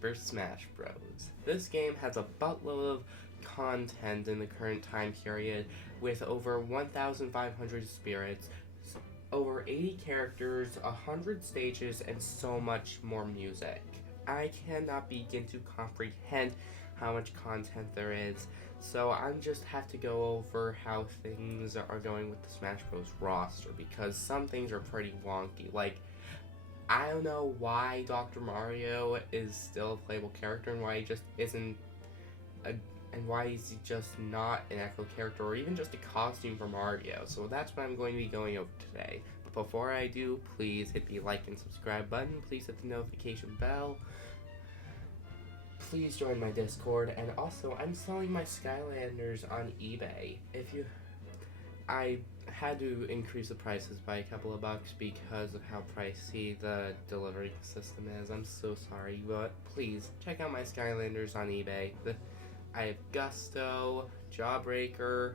Super Smash Bros. This game has a buttload of content in the current time period with over 1,500 spirits, over 80 characters, 100 stages, and so much more music. I cannot begin to comprehend how much content there is, so I just have to go over how things are going with the Smash Bros. Roster, because some things are pretty wonky. Like, I don't know why Dr. Mario is still a playable character and why he just isn't and why is he just not an actual character or even just a costume for Mario. So that's what I'm going to be going over today. But before I do, please hit the like and subscribe button. Please hit the notification bell. Please join my Discord, and also I'm selling my Skylanders on eBay. I had to increase the prices by a couple of bucks because of how pricey the delivery system is. I'm so sorry, but please check out my Skylanders on eBay. I have Gusto, Jawbreaker,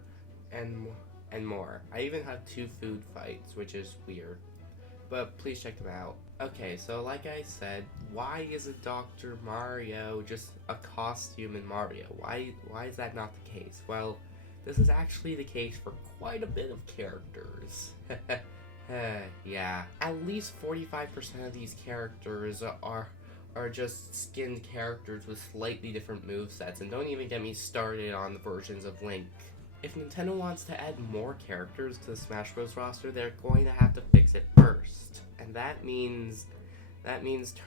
and more. I even have 2 food fights, which is weird. But please check them out. Okay, so like I said, why is a Dr. Mario just a costume in Mario? Why is that not the case? Well, this is actually the case for quite a bit of characters. Yeah. At least 45% of these characters are just skinned characters with slightly different movesets, and don't even get me started on the versions of Link. If Nintendo wants to add more characters to the Smash Bros. Roster, they're going to have to fix it first. And that means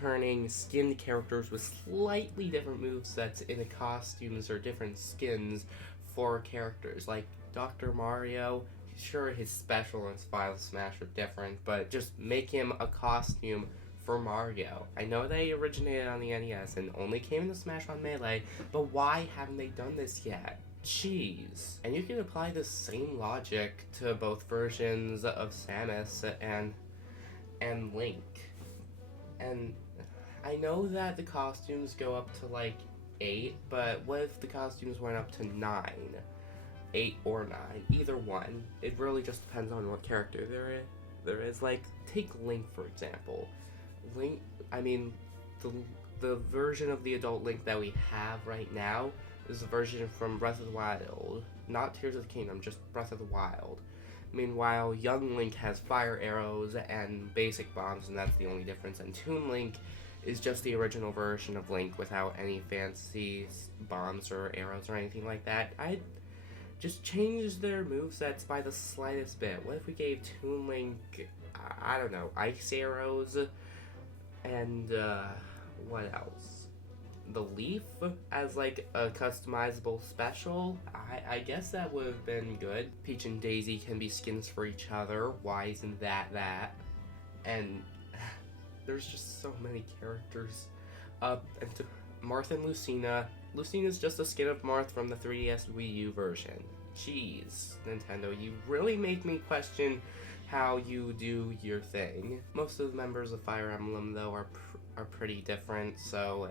turning skinned characters with slightly different movesets into costumes or different skins for characters. Like Dr. Mario, sure, his special and Final Smash are different, but just make him a costume for Mario. I know they originated on the NES and only came into Smash on Melee, but why haven't they done this yet? Jeez. And you can apply the same logic to both versions of Samus and Link. And I know that the costumes go up to like 8, but what if the costumes went up to 9? 8 or 9, either one. It really just depends on what character there is. Like, take Link for example. Link, I mean, the version of the adult Link that we have right now is the version from Breath of the Wild. Not Tears of the Kingdom, just Breath of the Wild. Meanwhile, young Link has fire arrows and basic bombs, and that's the only difference. And Toon Link is just the original version of Link without any fancy bombs or arrows or anything like that. I'd just change their movesets by the slightest bit. What if we gave Toon Link, I don't know, ice arrows, and what else? The Leaf as like a customizable special? I guess that would have been good. Peach and Daisy can be skins for each other. Why isn't that? And there's just so many characters. And Marth and Lucina. Lucina's just a skin of Marth from the 3DS Wii U version. Jeez, Nintendo, you really make me question how you do your thing. Most of the members of Fire Emblem, though, are pretty different, so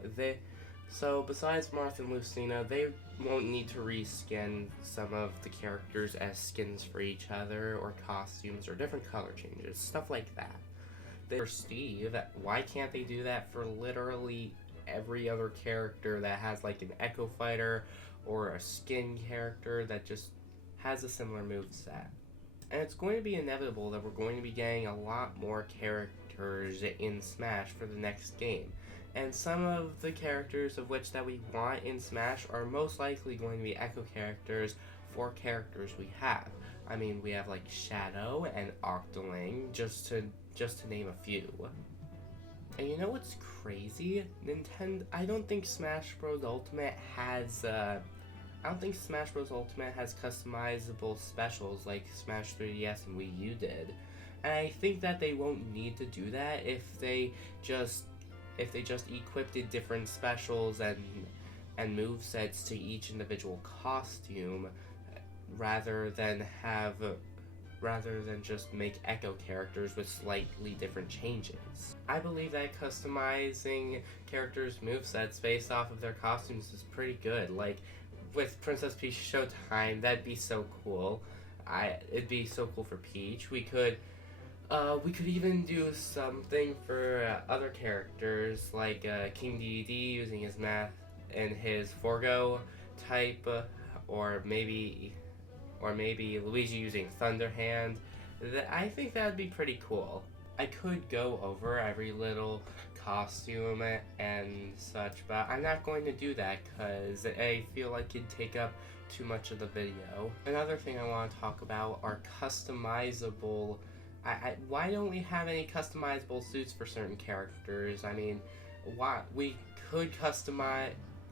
besides Marth and Lucina, they won't need to reskin some of the characters as skins for each other, or costumes, or different color changes, stuff like that. For Steve, why can't they do that for literally every other character that has like an Echo Fighter or a skin character that just has a similar moveset? And it's going to be inevitable that we're going to be getting a lot more characters in Smash for the next game. And some of the characters of which that we want in Smash are most likely going to be Echo characters for characters we have. I mean, we have like Shadow and Octoling, just to name a few. And you know what's crazy? I don't think Smash Bros. Ultimate has customizable specials like Smash 3DS and Wii U did. And I think that they won't need to do that if they just equipped different specials and movesets to each individual costume, rather than just make Echo characters with slightly different changes. I believe that customizing characters' movesets based off of their costumes is pretty good. Like, with Princess Peach Showtime, that'd be so cool. It'd be so cool for Peach. We could We could even do something for other characters, like King DD using his math and his Forgo type, or maybe Luigi using Thunder Hand. I think that'd be pretty cool. I could go over every little costume and such, but I'm not going to do that because I feel like it'd take up too much of the video. Another thing I want to talk about are customizable. Why don't we have any customizable suits for certain characters? I mean, why we could customize.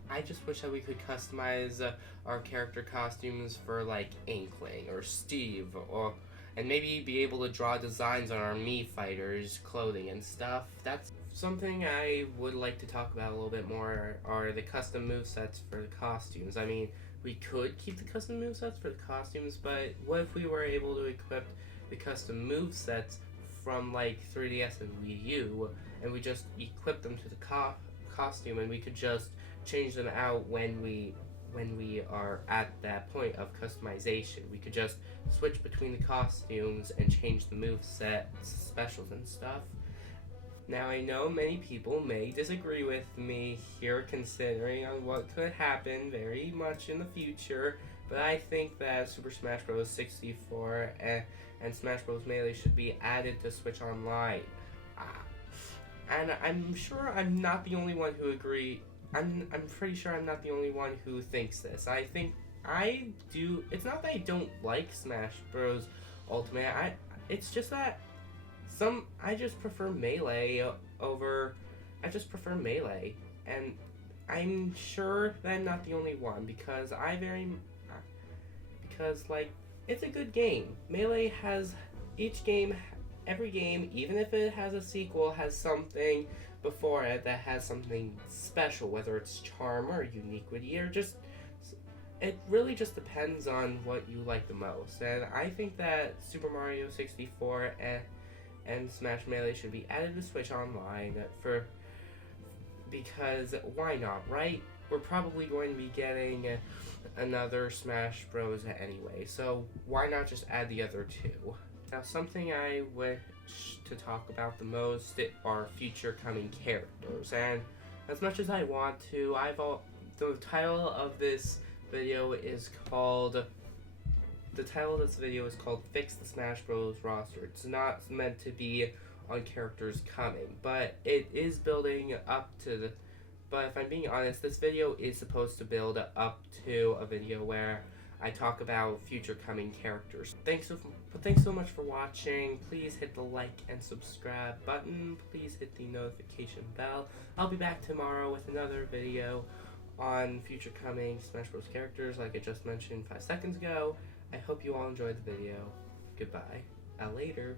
I just wish that we could customize our character costumes for like Inkling or Steve, and maybe be able to draw designs on our Mii fighters' clothing and stuff. That's something I would like to talk about a little bit more. Are the custom movesets for the costumes? I mean, we could keep the custom movesets for the costumes, but what if we were able to equip the custom movesets from like 3DS and Wii U, and we just equip them to the costume, and we could just change them out when we are at that point of customization. We could just switch between the costumes and change the moveset specials and stuff. Now I know many people may disagree with me here, considering on what could happen very much in the future, but I think that Super Smash Bros. 64 and Smash Bros. Melee should be added to Switch Online. And I'm sure I'm not the only one who agree. I'm pretty sure I'm not the only one who thinks this. I think I do. It's not that I don't like Smash Bros. Ultimate. It's just that I just prefer Melee over. I just prefer Melee, and I'm sure that I'm not the only one because like it's a good game. Melee has every game, even if it has a sequel, has something before it that has something special, whether it's charm or uniquity or just, it really just depends on what you like the most. And I think that Super Mario 64 and Smash Melee should be added to Switch Online because why not, right? We're probably going to be getting another Smash Bros. Anyway, so why not just add the other two? Now, something I wish to talk about the most are future coming characters, and as much as I want to, the title of this video is called Fix the Smash Bros. Roster. It's not meant to be on characters coming, but it is building up to but if I'm being honest, this video is supposed to build up to a video where I talk about future coming characters. Thanks so much for watching. Please hit the like and subscribe button. Please hit the notification bell. I'll be back tomorrow with another video on future coming Smash Bros. Characters like I just mentioned 5 seconds ago. I hope you all enjoyed the video. Goodbye. Later.